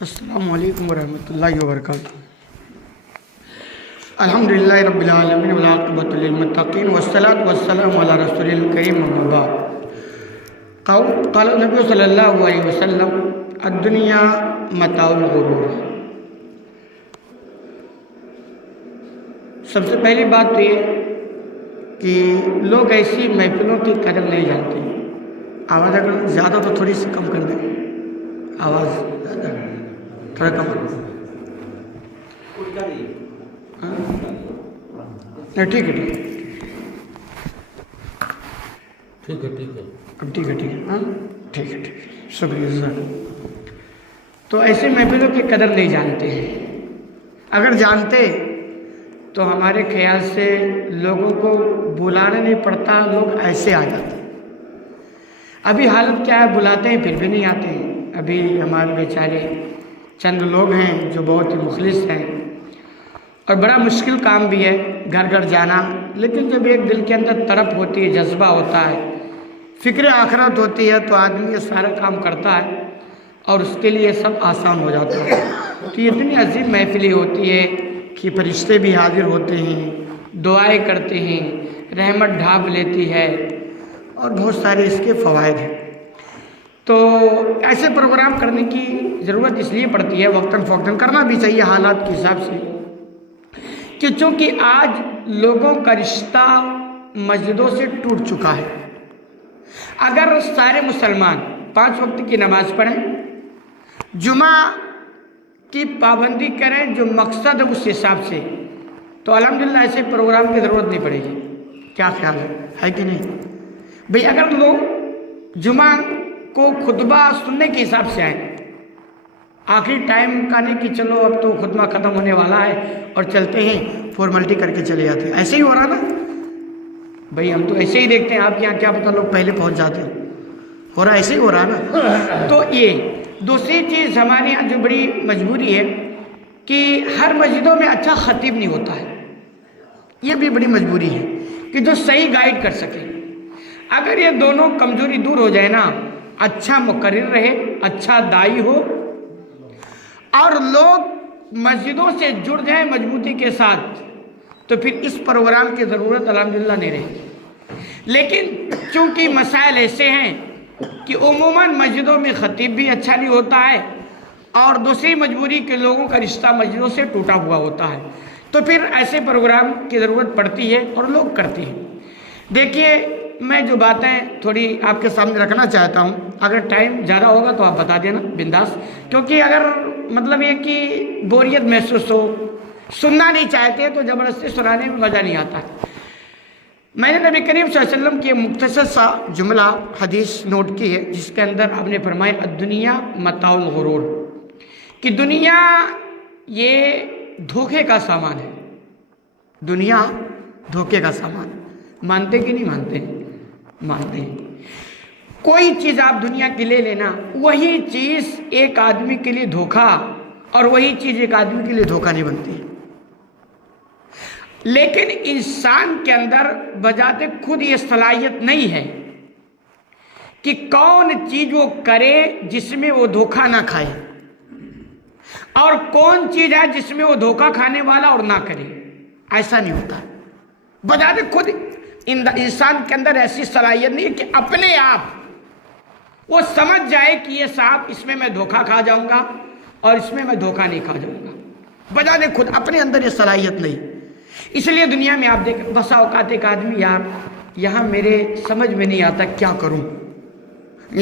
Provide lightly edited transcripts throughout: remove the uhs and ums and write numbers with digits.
السلام علیکم ورحمۃ اللہ وبرکاتہ۔ الحمدللہ رب العالمین والعاقبۃ للمتقین والصلاۃ والسلام علی رسول الکریم اما بعد۔ قال نبی صلی اللہ علیہ وسلم الدنیا متاع الغرور۔ سب سے پہلی بات تو یہ کہ لوگ ایسی محفلوں کی قدر نہیں جانتے۔ آواز اگر زیادہ تو تھوڑی سی کم کر دیں، آواز زیادہ تھوڑا کم کر دیں۔ ٹھیک ہے اب ٹھیک ہے ہاں ٹھیک ہے شکریہ سر۔ تو ایسے محفلوں کی قدر نہیں جانتے ہیں۔ اگر جانتے تو ہمارے خیال سے لوگوں کو بلانا نہیں پڑتا، لوگ ایسے آ جاتے۔ ابھی حالت کیا ہے، بلاتے ہیں پھر بھی نہیں آتے ہیں۔ ابھی ہمارے بیچارے چند لوگ ہیں جو بہت ہی مخلص ہیں، اور بڑا مشکل کام بھی ہے گھر گھر جانا، لیکن جب ایک دل کے اندر طرف ہوتی ہے، جذبہ ہوتا ہے، فکر آخرت ہوتی ہے، تو آدمی یہ سارا کام کرتا ہے اور اس کے لیے سب آسان ہو جاتا ہے۔ تو یہ اتنی عظیم محفلی ہوتی ہے کہ فرشتے بھی حاضر ہوتے ہیں، دعائیں کرتے ہیں، رحمت ڈھانپ لیتی ہے، اور بہت سارے اس کے فوائد ہیں۔ تو ایسے پروگرام کرنے کی ضرورت اس لیے پڑتی ہے، وقتاً فوقتاً کرنا بھی چاہیے حالات کے حساب سے، کہ چونکہ آج لوگوں کا رشتہ مسجدوں سے ٹوٹ چکا ہے۔ اگر سارے مسلمان 5 وقت کی نماز پڑھیں، جمعہ کی پابندی کریں جو مقصد ہے اس حساب سے، تو الحمدللہ ایسے پروگرام کی ضرورت نہیں پڑے گی۔ کیا خیال ہے کہ نہیں بھئی؟ اگر لوگ جمعہ کو خطبہ سننے کے حساب سے آئیں، آخری ٹائم کا نہیں کہ چلو اب تو خطبہ ختم ہونے والا ہے اور چلتے ہیں، فارملٹی کر کے چلے جاتے ہیں، ایسے ہی ہو رہا نا بھئی؟ ہم تو ایسے ہی دیکھتے ہیں، آپ یہاں کیا پتہ لوگ پہلے پہنچ جاتے ہیں، ہو رہا ایسے ہی ہو رہا نا۔ تو یہ دوسری چیز ہمارے یہاں جو بڑی مجبوری ہے کہ ہر مسجدوں میں اچھا خطیب نہیں ہوتا ہے، یہ بھی بڑی مجبوری ہے کہ جو صحیح گائیڈ کر سکے۔ اگر یہ دونوں کمزوری دور ہو جائے نا، اچھا مقرر رہے، اچھا داعی ہو، اور لوگ مسجدوں سے جڑ جائیں مضبوطی کے ساتھ، تو پھر اس پروگرام کی ضرورت الحمدللہ نہیں رہے گی۔ لیکن چونکہ مسائل ایسے ہیں کہ عموماً مسجدوں میں خطیب بھی اچھا نہیں ہوتا ہے، اور دوسری مجبوری کہ لوگوں کا رشتہ مسجدوں سے ٹوٹا ہوا ہوتا ہے، تو پھر ایسے پروگرام کی ضرورت پڑتی ہے اور لوگ کرتے ہیں۔ دیکھیے، میں جو باتیں تھوڑی آپ کے سامنے رکھنا چاہتا ہوں، اگر ٹائم زیادہ ہوگا تو آپ بتا دینا بنداس، کیونکہ اگر مطلب یہ کہ بوریت محسوس ہو، سننا نہیں چاہتے تو زبردستی سنانے میں مزہ نہیں آتا۔ میں نے نبی کریم صلی اللہ علیہ وسلم کی مختصر سا جملہ حدیث نوٹ کی ہے، جس کے اندر آپ نے فرمایا الدنیا متاع الغرور، کہ دنیا یہ دھوکے کا سامان ہے۔ دنیا دھوکے کا سامان ہے۔ مانتے کہ نہیں مانتے؟ مانتے ہیں۔ کوئی چیز آپ دنیا کی لے لینا، وہی چیز ایک آدمی کے لیے دھوکا، اور وہی چیز ایک آدمی کے لیے دھوکا نہیں بنتی۔ لیکن انسان کے اندر بذات خود یہ صلاحیت نہیں ہے کہ کون چیز وہ کرے جس میں وہ دھوکا نہ کھائے، اور کون چیز ہے جس میں وہ دھوکا کھانے والا اور نہ کرے۔ ایسا نہیں ہوتا۔ بذات خود انسان کے اندر ایسی صلاحیت نہیں ہے کہ اپنے آپ وہ سمجھ جائے کہ یہ صاحب اس میں میں دھوکا کھا جاؤں گا اور اس میں میں دھوکا نہیں کھا جاؤں گا۔ بذات خود اپنے اندر یہ صلاحیت نہیں۔ اس لیے دنیا میں آپ دیکھیں، بسا اوقات ایک آدمی، یار یہاں میرے سمجھ میں نہیں آتا کیا کروں،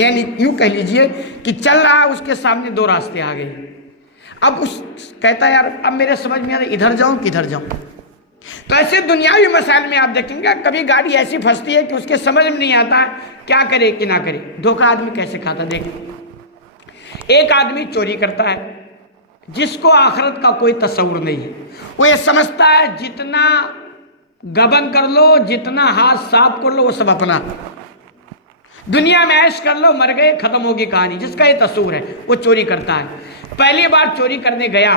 یعنی یوں کہہ لیجئے کہ چل رہا، اس کے سامنے 2 راستے آ گئے، اب اس کہتا ہے یار اب میرے سمجھ میں آتا ادھر جاؤں کدھر جاؤں۔ تو ایسے دنیاوی مسائل میں آپ دیکھیں گے کبھی گاڑی ایسی پھنستی ہے کہ اس کے سمجھ میں نہیں آتا کیا کرے کہ نہ کرے۔ دھوکہ آدمی کیسے کھاتا؟ دیکھیں، ایک آدمی چوری کرتا ہے جس کو آخرت کا کوئی تصور نہیں ہے، وہ یہ سمجھتا ہے جتنا گبن کر لو، جتنا ہاتھ صاف کر لو، وہ سب اپنا، دنیا میں عیش کر لو، مر گئے، ختم ہوگی کہانی، جس کا یہ تصور ہے وہ چوری کرتا ہے۔ پہلی بار چوری کرنے گیا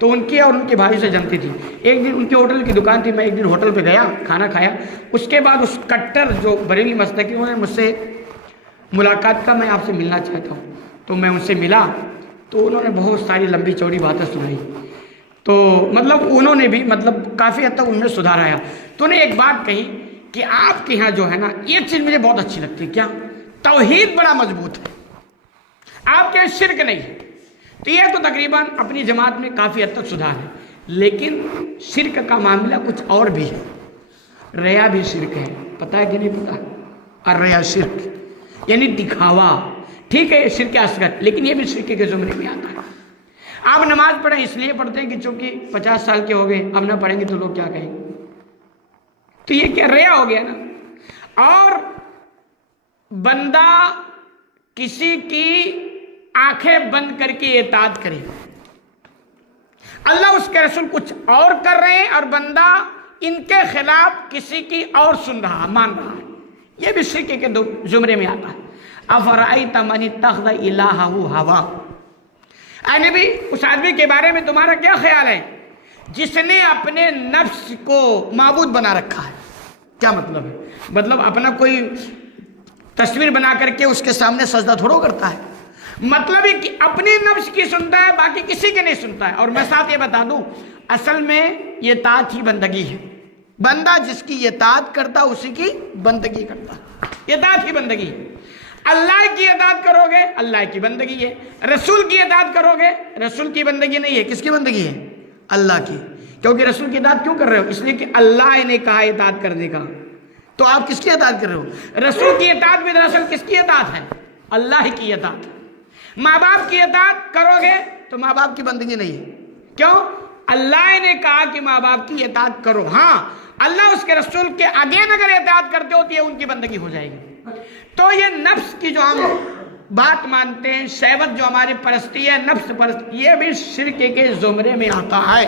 تو ان کی اور ان کے بھائی سے جمتی تھی۔ ایک دن ان کے ہوٹل کی دکان تھی، میں ایک دن ہوٹل پہ گیا، کھانا کھایا، اس کے بعد اس کٹر جو بریلوی مسلک کی، انہوں نے مجھ سے ملاقات کا، میں آپ سے ملنا چاہتا ہوں۔ تو میں ان سے ملا تو انہوں نے بہت ساری لمبی چوڑی باتیں سنائی، تو مطلب انہوں نے بھی مطلب کافی حد تک ان میں سدھار آیا۔ تو انہیں ایک بات کہی کہ آپ کے یہاں جو ہے نا یہ چیز مجھے بہت اچھی لگتی ہے، کیا توحید بڑا مضبوط ہے، آپ کے یہاں شرک نہیں ہے۔ تو یہ تو تقریباً اپنی جماعت میں کافی حد تک سدھار ہے، لیکن شرک کا معاملہ کچھ اور بھی ہے، ریا بھی شرک ہے، پتہ ہے کہ نہیں پتہ؟ اور ریا شرک یعنی دکھاوا، ٹھیک ہے شرک اصغر، لیکن یہ بھی شرک کے زمرے میں آتا ہے۔ آپ نماز پڑھیں اس لیے پڑھتے ہیں کہ چونکہ 50 سال کے ہو گئے، اب نہ پڑھیں گے تو لوگ کیا کہیں گے، تو یہ کیا ریا ہو گیا نا۔ اور بندہ کسی کی آنکھیں بند کر کے اطاعت کرے، اللہ اس کے رسول کچھ اور کر رہے ہیں اور بندہ ان کے خلاف کسی کی اور سن رہا مان رہا ہے، یہ بھی شرک کے زمرے میں آتا ہے۔ افرأیت من اتخذ الہہ ہوا، اے نبی اس آدمی کے بارے میں تمہارا کیا خیال ہے جس نے اپنے نفس کو معبود بنا رکھا ہے؟ کیا مطلب ہے؟ مطلب اپنا کوئی تصویر بنا کر کے اس کے سامنے سجدہ تھوڑو کرتا ہے، مطلب ہے کہ اپنے نفس کی سنتا ہے، باقی کسی کے نہیں سنتا ہے۔ اور میں ساتھ یہ بتا دوں، اصل میں یہ اطاعت ہی بندگی ہے، بندہ جس کی اطاعت کرتا اسی کی بندگی کرتا، اطاعت ہی بندگی ہے۔ اللہ کی اطاعت کرو گے اللہ کی بندگی ہے، رسول کی اطاعت کرو گے رسول کی بندگی نہیں ہے، کس کی بندگی ہے؟ اللہ کی، کیونکہ رسول کی اطاعت کیوں کر رہے ہو؟ اس لیے کہ اللہ نے کہا اطاعت کرنے کا، تو آپ کس کی اطاعت کر رہے ہو؟ رسول کی اطاعت میں دراصل کس کی اطاعت ہے؟ اللہ کی اطاعت۔ ماں باپ کی اطاعت کرو گے تو ماں باپ کی بندگی نہیں ہے، کیوں؟ اللہ نے کہا کہ ماں باپ کی اطاعت کرو، ہاں اللہ اس کے رسول کے اگین اگر اطاعت کرتے ہو تو یہ ان کی بندگی ہو جائے گی۔ تو یہ نفس کی جو ہم بات مانتے ہیں، شہوت جو ہماری پرستی ہے، نفس پرستی، یہ بھی شرک کے زمرے میں آتا ہے۔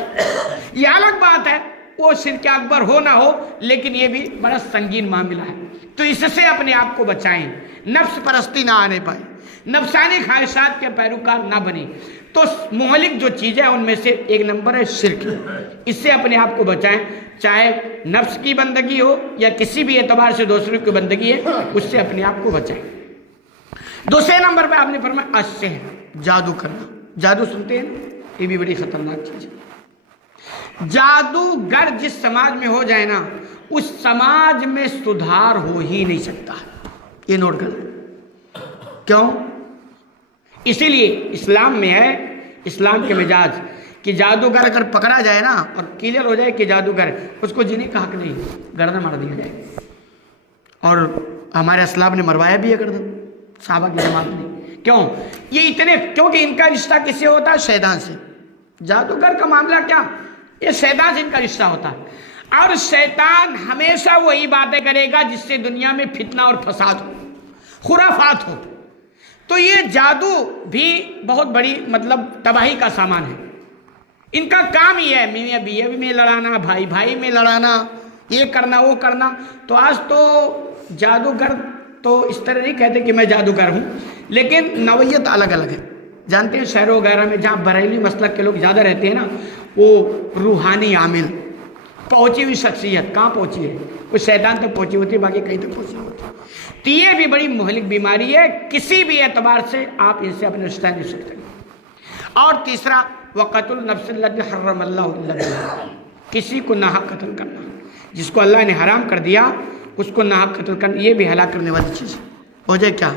یہ الگ بات ہے وہ شرک اکبر ہو نہ ہو، لیکن یہ بھی بڑا سنگین معاملہ ہے، تو اس سے اپنے آپ کو بچائیں، نفس پرستی نہ آنے پائے، نفسانی خواہشات کے پیروکار نہ بنیں۔ تو مہلک جو چیزیں ان میں سے ایک نمبر ہے شرک، اس سے اپنے آپ کو بچائیں، چاہے نفس کی بندگی ہو یا کسی بھی اعتبار سے دوسروں کی بندگی ہے، اس سے اپنے آپ کو بچائیں۔ دوسرے نمبر پہ آپ نے فرمایا السحر، جادو کرنا۔ جادو سنتے ہیں، یہ بھی بڑی خطرناک چیز ہے۔ جادوگر جس سماج میں ہو جائے نا، اس سماج میں سدھار ہو ہی نہیں سکتا، یہ نوٹ کر لیں۔ کیوں؟ اسی لیے اسلام میں ہے، اسلام کے مزاج کہ جادوگر اگر پکڑا جائے نا اور کلیئر ہو جائے کہ جادوگر، اس کو جینے کا حق نہیں، گردن مار دیا جائے۔ اور ہمارے اسلاف نے مروایا بھی ہے گردن، صحابہ کی جماعت نے۔ کیوں؟ یہ اتنے، کیونکہ ان کا رشتہ کس سے ہوتا ہے؟ شیطان سے۔ جادوگر کا معاملہ کیا؟ یہ شیطان سے ان کا رشتہ ہوتا ہے، اور شیطان ہمیشہ وہی باتیں کرے گا جس سے دنیا میں فتنہ اور فساد ہو، خرافات ہو۔ تو یہ جادو بھی بہت بڑی مطلب تباہی کا سامان ہے۔ ان کا کام یہ ہے، میاں بیوی میں لڑانا، بھائی بھائی میں لڑانا، یہ کرنا وہ کرنا۔ تو آج تو جادوگر تو اس طرح نہیں کہتے کہ میں جادوگر ہوں، لیکن نوعیت الگ الگ ہے۔ جانتے ہیں شہروں وغیرہ میں جہاں بریلی مسلک کے لوگ زیادہ رہتے ہیں نا، وہ روحانی عامل، پہنچی ہوئی شخصیت کہاں پہنچی ہے؟ وہ شیطان تک پہنچی ہوتی ہے، باقی کہیں تک پہنچی ہوتی ہے۔ تو یہ بھی بڑی مہلک بیماری ہے، کسی بھی اعتبار سے آپ ان سے اپنے رشتہ نہیں سکتے۔ اور تیسرا وقتل النفس التی حرم اللہ الا بالحق، کسی کو ناحق قتل کرنا، جس کو اللہ نے حرام کر دیا اس کو ناحق قتل کرنا، یہ بھی ہلاک کرنے والی چیز ہے۔ ہو جائے کیا؟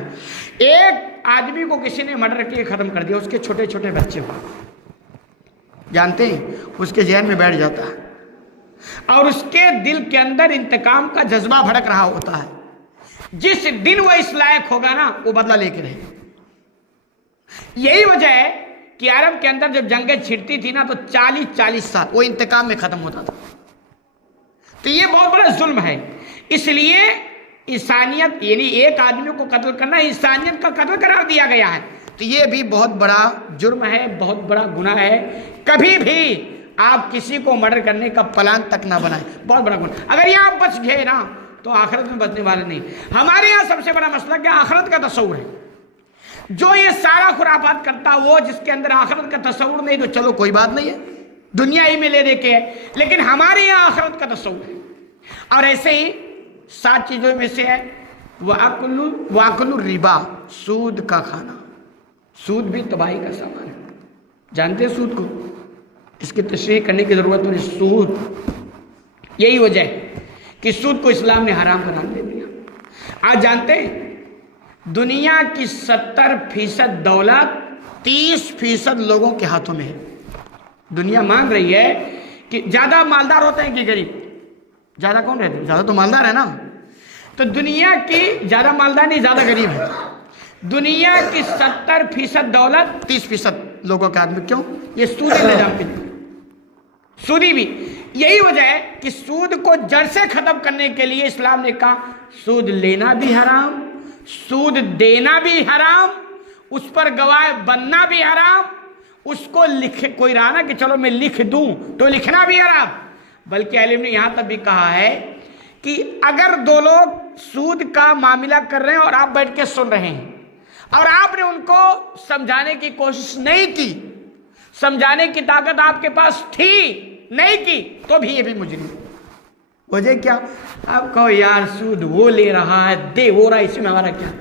ایک آدمی کو کسی نے مرڈر کر کے ختم کر دیا، اس کے چھوٹے چھوٹے بچے ہو، جانتے ہیں اس کے ذہن میں بیٹھ جاتا ہے، اور اس کے دل کے اندر انتقام کا جذبہ بھڑک رہا ہوتا ہے۔ جس دن وہ اس لائق ہوگا نا، وہ بدلہ لے کے رہے۔ یہی وجہ ہے کہ عرب کے اندر جب جنگیں چھڑتی تھی نا تو 40 سال وہ انتقام میں ختم ہوتا تھا۔ تو یہ بہت بڑا ظلم ہے، اس لیے انسانیت یعنی ایک آدمی کو قتل کرنا انسانیت کا قتل قرار دیا گیا ہے۔ تو یہ بھی بہت بڑا جرم ہے، بہت بڑا گناہ ہے۔ کبھی بھی آپ کسی کو مرڈر کرنے کا پلان تک نہ بنائیں، بہت بڑا گناہ۔ اگر یہ آپ بچ گئے نا تو آخرت میں بچنے والے نہیں۔ ہمارے یہاں سب سے بڑا مسئلہ کیا؟ آخرت کا تصور ہے۔ جو یہ سارا خرافات کرتا وہ جس کے اندر آخرت کا تصور نہیں، تو چلو کوئی بات نہیں ہے، دنیا ہی میں لے دے کے ہے، لیکن ہمارے یہاں آخرت کا تصور ہے۔ اور ایسے ہی 7 چیزوں میں سے ہے وَأَكْلُ الرِّبَا، سود کا کھانا۔ سود بھی تباہی کا سامان ہے، جانتے ہیں سود کو؟ اس کی تشریح کرنے کی ضرورت نہیں۔ سود، یہی وجہ ہے کہ سود کو اسلام نے حرام قرار دے دیا۔ آج جانتے ہیں دنیا کی 70% دولت 30% لوگوں کے ہاتھوں میں ہے۔ دنیا مان رہی ہے کہ زیادہ مالدار ہوتے ہیں کہ غریب؟ زیادہ کون رہتے ہیں؟ زیادہ تو مالدار ہے نا۔ تو دنیا کی زیادہ مالدار نہیں، زیادہ غریب ہے۔ دنیا کی 70% دولت 30% لوگوں کے ہاتھ میں۔ کیوں؟ یہ سودی نظام کے لیے، سودی بھی۔ یہی وجہ ہے کہ سود کو جڑ سے ختم کرنے کے لیے اسلام نے کہا سود لینا بھی حرام، سود دینا بھی حرام، اس پر گواہ بننا بھی حرام، اس کو لکھے کوئی رہا نا کہ چلو میں لکھ دوں تو لکھنا بھی حرام۔ بلکہ علم نے یہاں تک بھی کہا ہے کہ اگر 2 لوگ سود کا معاملہ کر رہے ہیں اور آپ بیٹھ کے سن رہے ہیں اور آپ نے ان کو سمجھانے کی کوشش نہیں کی، سمجھانے کی طاقت آپ کے پاس تھی نہیں کی، تو بھی یہ بھی مجرم۔ وجہ کیا؟ آپ کہو یار سود وہ لے رہا ہے، دے وہ رہا ہے، اس میں ہمارا کیا؟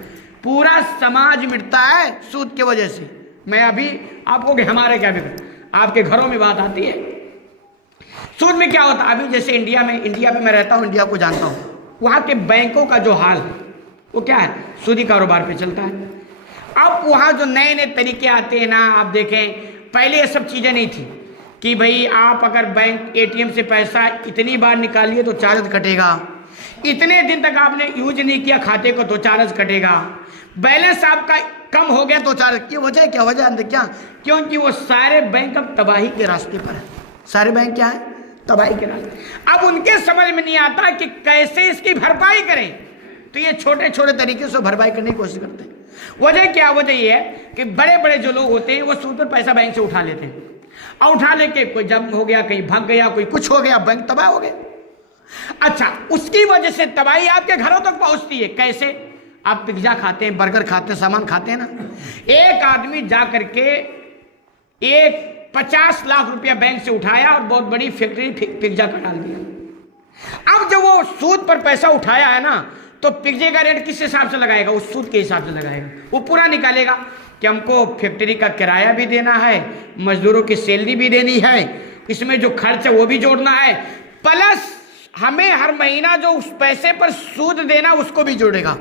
پورا سماج مٹتا ہے سود کی وجہ سے۔ میں ابھی آپ کو کہ ہمارے کیا بگڑ، آپ کے گھروں میں بات آتی ہے۔ سود میں کیا ہوتا ہے؟ ابھی جیسے انڈیا میں میں رہتا ہوں، انڈیا کو جانتا ہوں، وہاں کے بینکوں کا جو حال ہے وہ کیا ہے؟ سودی کاروبار پہ چلتا ہے۔ اب وہاں جو نئے نئے طریقے آتے ہیں نا، آپ دیکھیں پہلے یہ سب چیزیں نہیں تھی کہ بھئی آپ اگر بینک ATM سے پیسہ اتنی بار نکالیے تو چارج کٹے گا، اتنے دن تک آپ نے یوز نہیں کیا کھاتے کو تو چارج کٹے گا، بیلنس آپ کا کم ہو گیا تو چارج۔ کی وجہ کیا؟ وجہ کیا؟ کیونکہ وہ سارے بینک اب تباہی کے راستے پر ہیں۔ سارے بینک کیا ہیں؟ تباہی کے راستے۔ اب ان کے سمجھ میں نہیں آتا کہ کیسے اس کی بھرپائی کریں، تو یہ چھوٹے چھوٹے طریقے سے بھرپائی کرنے کی کوشش کرتے ہیں۔ وجہ کیا؟ وجہ یہ ہے کہ بڑے بڑے جو لوگ ہوتے ہیں وہ سود پر پیسہ بینک سے اٹھا لیتے ہیں، اور اٹھا لے کے کوئی جنگ ہو گیا، کہیں بھگ گیا، کوئی کچھ ہو گیا، بینک تباہ ہو گیا۔ اچھا، اس کی وجہ سے تباہی آپ کے گھروں تک پہنچتی ہے۔ کیسے؟ آپ پیزا کھاتے ہیں، برگر کھاتے ہیں، سامان کھاتے ہیں نا۔ ایک آدمی جا کر کے 50 لاکھ روپیہ بینک سے اٹھایا اور بہت بڑی فیکٹری پیزا کا ڈال دیا۔ اب جب وہ سود پر پیسہ اٹھایا ہے نا، تو پیزے کا ریٹ کس حساب سے لگائے گا؟ اس سود کے حساب سے لگائے گا۔ وہ پورا نکالے گا کہ ہم کو فیکٹری کا کرایہ بھی دینا ہے، مزدوروں کی سیلری بھی دینی ہے، اس میں جو خرچ ہے وہ بھی جوڑنا ہے، پلس ہمیں ہر مہینہ جو اس پیسے پر سود دینا اس کو بھی جوڑے گا۔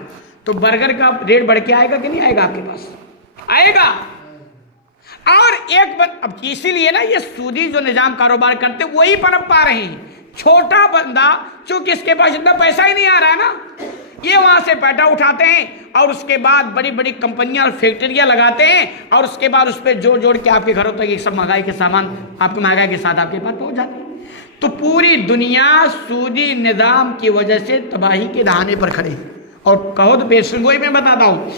تو برگر کا ریٹ بڑھ کے آئے گا کہ نہیں آئے گا؟ آپ کے پاس آئے گا۔ اور اب اسی لیے نا یہ سودی جو نظام کاروبار کرتے وہی پنپ پا رہے ہیں۔ چھوٹا بندہ چونکہ اس کے پاس اتنا پیسہ ہی نہیں آ رہا ہے نا، یہ وہاں سے پیٹا اٹھاتے ہیں اور اس کے بعد بڑی بڑی کمپنیاں اور فیکٹریاں لگاتے ہیں، اور اس کے بعد اس پہ جوڑ جوڑ کے آپ کے گھروں تک یہ سب مہنگائی کے سامان آپ کو مہنگائی کے ساتھ آپ کے پاس پہنچ جاتے ہیں۔ تو پوری دنیا سودی نظام کی وجہ سے تباہی کے دہانے پر کھڑے ہیں۔ اور کہو تو پیشن گوئی میں بتاتا ہوں،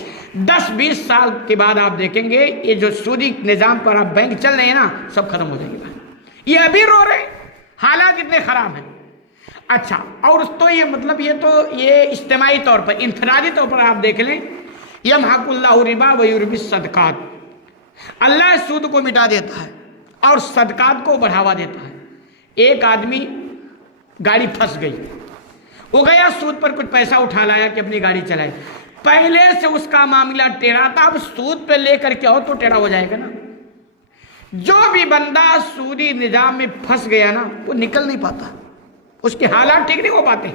10-20 سال کے بعد آپ دیکھیں گے یہ جو سودی نظام پر آپ بینک چل رہے ہیں نا، سب ختم ہو جائیں گے۔ یہ ابھی رو رہے ہیں، حالات اتنے خراب ہیں۔ اچھا، اور تو یہ مطلب یہ اجتماعی طور پر، انفرادی طور پر آپ دیکھ لیں، یمحق اللہ الربا ویربی الصدقات، اللہ سود کو مٹا دیتا ہے اور صدقات کو بڑھاوا دیتا ہے۔ ایک آدمی گاڑی پھنس گئی، وہ گیا سود پر کچھ پیسہ اٹھا لایا کہ اپنی گاڑی چلائے، پہلے سے اس کا معاملہ ٹیڑھا تھا، اب سود پہ لے کر کے آؤ تو ٹیڑھا ہو جائے گا نا۔ جو بھی بندہ سودی نظام میں پھنس گیا نا، وہ نکل نہیں پاتا، اس کے حالات ٹھیک نہیں ہو پاتے۔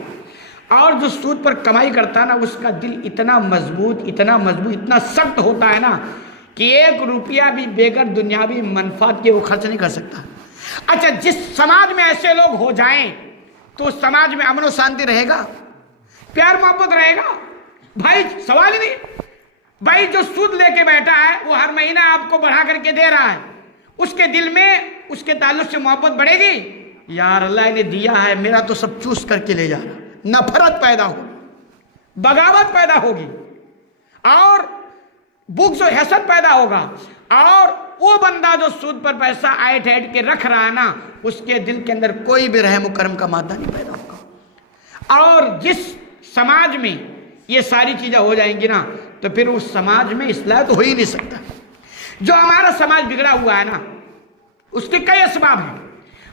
اور جو سود پر کمائی کرتا ہے نا، اس کا دل اتنا مضبوط اتنا سخت ہوتا ہے نا کہ 1 روپیہ بھی بغیر دنیاوی منفعت کے وہ خرچ نہیں کر سکتا۔ اچھا، جس سماج میں ایسے لوگ ہو جائیں تو اس سماج میں امن و شانتی رہے گا، پیار محبت رہے گا؟ بھائی سوال ہی نہیں۔ بھائی جو سود لے کے بیٹھا ہے وہ ہر مہینہ آپ کو بڑھا کر کے دے رہا ہے، اس کے دل میں اس کے تعلق سے محبت بڑھے گی؟ یار اللہ نے دیا ہے، میرا تو سب چوس کر کے لے جا رہا۔ نفرت پیدا ہوگی، بغاوت پیدا ہوگی، اور بغض و حسد پیدا ہوگا۔ اور وہ بندہ جو سود پر پیسہ آئٹ کے رکھ رہا ہے نا، اس کے دل کے اندر کوئی بھی رحم و کرم کا مادہ نہیں پیدا ہوگا۔ اور جس سماج میں یہ ساری چیزیں ہو جائیں گی نا، تو پھر اس سماج میں اصلاح تو ہو ہی نہیں سکتا۔ جو ہمارا سماج بگڑا ہوا ہے نا، اس کے کئی اسباب ہیں۔